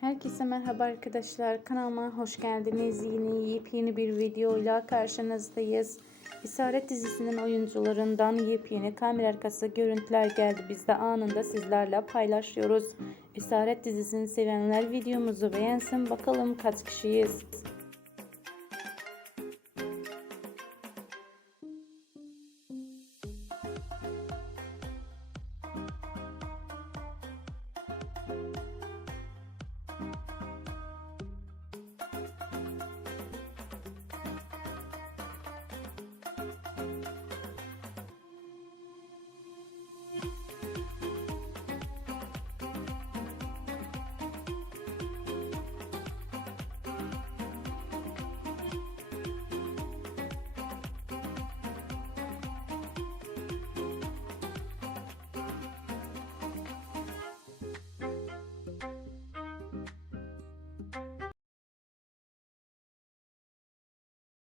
Herkese merhaba arkadaşlar. Kanalıma hoş geldiniz. yeni yepyeni bir videoyla karşınızdayız. İsaret dizisinin oyuncularından yepyeni kamera arkası görüntüler geldi. Biz de anında sizlerle paylaşıyoruz. İsaret dizisini sevenler videomuzu beğensin. Bakalım kaç kişiyiz.